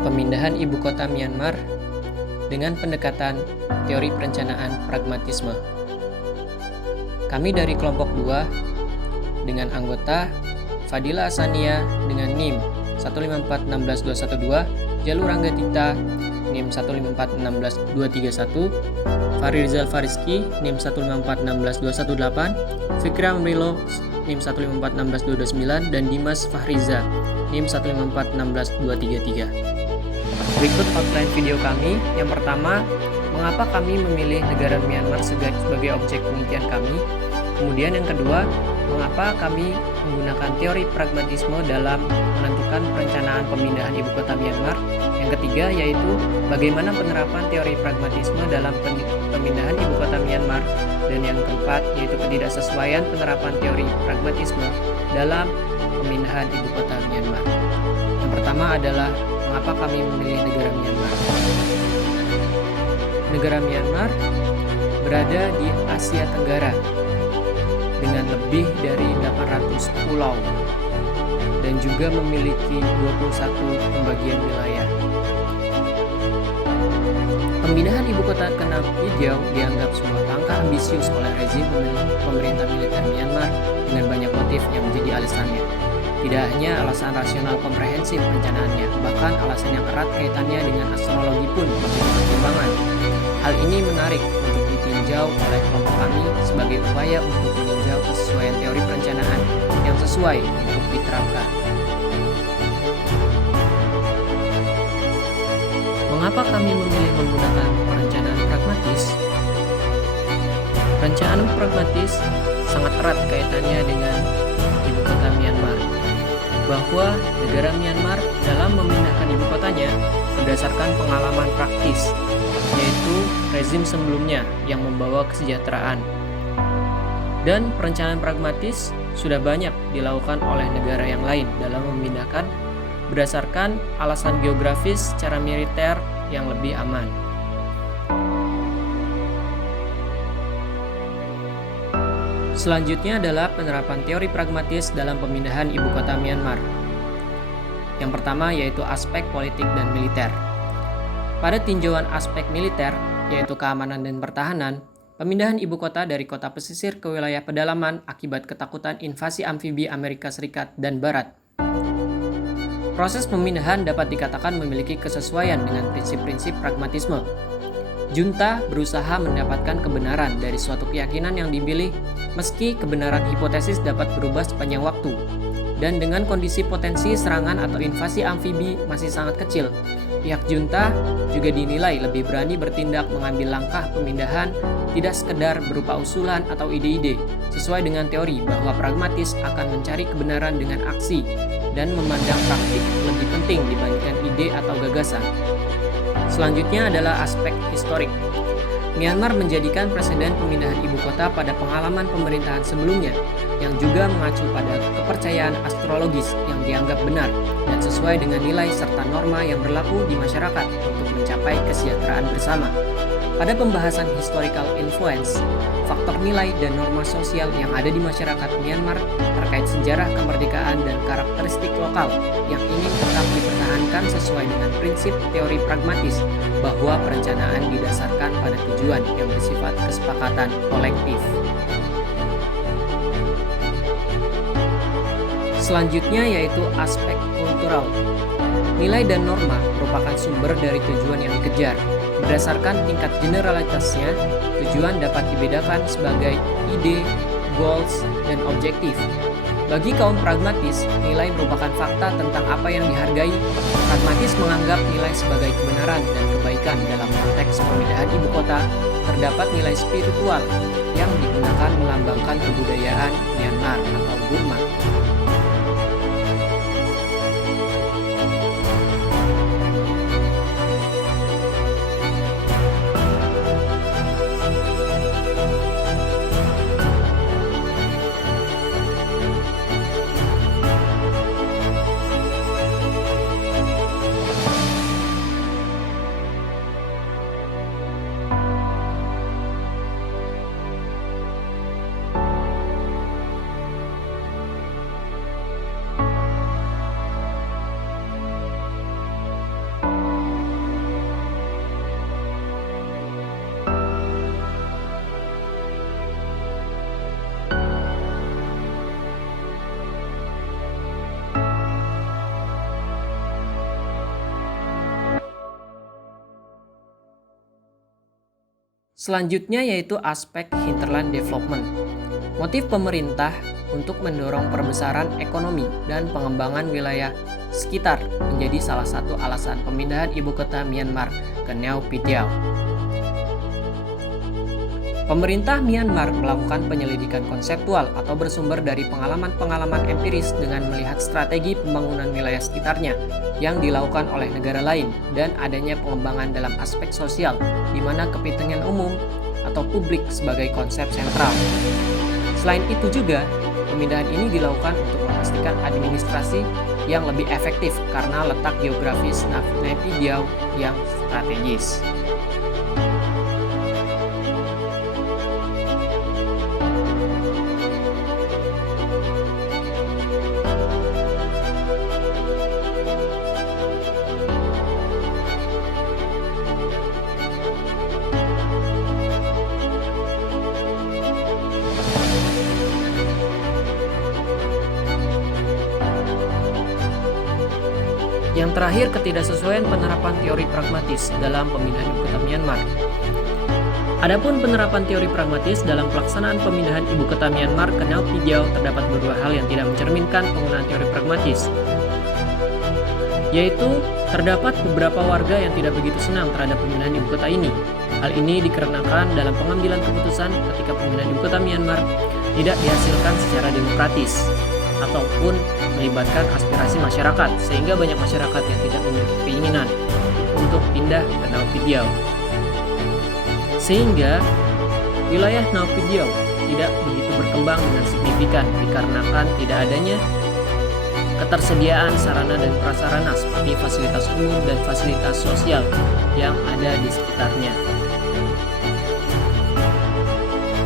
Pemindahan ibu kota Myanmar dengan pendekatan teori perencanaan pragmatisme. Kami dari kelompok 2 dengan anggota Fadila Asania dengan NIM 1541612, Jalur Rangga Tita NIM 1541631, Farizal Fariski NIM 1541618, Fikra Mrilo NIM 1541629, dan Dimas Fahriza NIM 1541623. Berikut outline video kami. Yang pertama, mengapa kami memilih negara Myanmar sebagai objek penelitian kami. Kemudian yang kedua, mengapa kami menggunakan teori pragmatisme dalam menentukan perencanaan pemindahan ibu kota Myanmar. Yang ketiga yaitu bagaimana penerapan teori pragmatisme dalam pemindahan ibu kota Myanmar. Dan yang keempat yaitu ketidaksesuaian penerapan teori pragmatisme dalam pemindahan ibu kota Myanmar. Yang pertama adalah mengapa kami memilih negara Myanmar. Negara Myanmar berada di Asia Tenggara dengan lebih dari 800 pulau dan juga memiliki 21 pembagian wilayah. Pemindahan ibu kota ke Naypyidaw dianggap sebuah langkah ambisius oleh rezim pemerintah militer Myanmar dengan banyak motif yang menjadi alasannya. Tidak hanya alasan rasional komprehensif perencanaannya, bahkan alasan yang erat kaitannya dengan astrologi pun menjadi pertimbangan. Hal ini menarik untuk ditinjau oleh kelompok kami sebagai upaya untuk meninjau kesesuaian teori perencanaan yang sesuai untuk diterapkan. Mengapa kami memilih menggunakan perencanaan pragmatis? Perencanaan pragmatis sangat erat kaitannya dengan ibu kota Myanmar, bahwa negara Myanmar dalam memindahkan ibu kotanya berdasarkan pengalaman praktis, yaitu rezim sebelumnya yang membawa kesejahteraan. Dan perencanaan pragmatis sudah banyak dilakukan oleh negara yang lain dalam memindahkan berdasarkan alasan geografis secara militer yang lebih aman. Selanjutnya adalah penerapan teori pragmatis dalam pemindahan ibu kota Myanmar. Yang pertama yaitu aspek politik dan militer. Pada tinjauan aspek militer, yaitu keamanan dan pertahanan, pemindahan ibu kota dari kota pesisir ke wilayah pedalaman akibat ketakutan invasi amfibi Amerika Serikat dan Barat. Proses pemindahan dapat dikatakan memiliki kesesuaian dengan prinsip-prinsip pragmatisme. Junta berusaha mendapatkan kebenaran dari suatu keyakinan yang dipilih, meski kebenaran hipotesis dapat berubah sepanjang waktu. Dan dengan kondisi potensi serangan atau invasi amfibi masih sangat kecil, pihak junta juga dinilai lebih berani bertindak mengambil langkah pemindahan tidak sekedar berupa usulan atau ide-ide, sesuai dengan teori bahwa pragmatis akan mencari kebenaran dengan aksi dan memandang praktik lebih penting dibandingkan ide atau gagasan. Selanjutnya adalah aspek historik. Myanmar menjadikan presiden pemindahan ibu kota pada pengalaman pemerintahan sebelumnya, yang juga mengacu pada kepercayaan astrologis yang dianggap benar dan sesuai dengan nilai serta norma yang berlaku di masyarakat untuk mencapai kesejahteraan bersama. Pada pembahasan historical influence, faktor nilai dan norma sosial yang ada di masyarakat Myanmar terkait sejarah kemerdekaan dan karakteristik lokal yang ingin tetap dipertahankan sesuai dengan prinsip teori pragmatis bahwa perencanaan didasarkan pada tujuan yang bersifat kesepakatan kolektif. Selanjutnya yaitu aspek kultural. Nilai dan norma merupakan sumber dari tujuan yang dikejar. Berdasarkan tingkat generalitasnya, tujuan dapat dibedakan sebagai ide, goals, dan objektif. Bagi kaum pragmatis, nilai merupakan fakta tentang apa yang dihargai. Pragmatis menganggap nilai sebagai kebenaran dan kebaikan dalam konteks pemindahan ibu kota. Terdapat nilai spiritual yang digunakan melambangkan kebudayaan Myanmar atau Burma. Selanjutnya yaitu aspek hinterland development. Motif pemerintah untuk mendorong perbesaran ekonomi dan pengembangan wilayah sekitar menjadi salah satu alasan pemindahan ibu kota Myanmar ke Neo Pyidaw. Pemerintah Myanmar melakukan penyelidikan konseptual atau bersumber dari pengalaman-pengalaman empiris dengan melihat strategi pembangunan wilayah sekitarnya yang dilakukan oleh negara lain dan adanya pengembangan dalam aspek sosial di mana kepentingan umum atau publik sebagai konsep sentral. Selain itu juga, pemindahan ini dilakukan untuk memastikan administrasi yang lebih efektif karena letak geografis Neo Pyidaw yang strategis. Yang terakhir, ketidaksesuaian penerapan teori pragmatis dalam pemindahan ibu kota Myanmar. Adapun penerapan teori pragmatis dalam pelaksanaan pemindahan ibu kota Myanmar ke Neo Pyidaw terdapat beberapa hal yang tidak mencerminkan penggunaan teori pragmatis, yaitu terdapat beberapa warga yang tidak begitu senang terhadap pemindahan ibu kota ini. Hal ini dikarenakan dalam pengambilan keputusan ketika pemindahan ibu kota Myanmar tidak dihasilkan secara demokratis ataupun melibatkan aspirasi masyarakat, sehingga banyak masyarakat yang tidak memiliki keinginan untuk pindah ke Neo Pyidaw. Sehingga wilayah Neo Pyidaw tidak begitu berkembang dengan signifikan dikarenakan tidak adanya ketersediaan sarana dan prasarana seperti fasilitas umum dan fasilitas sosial yang ada di sekitarnya.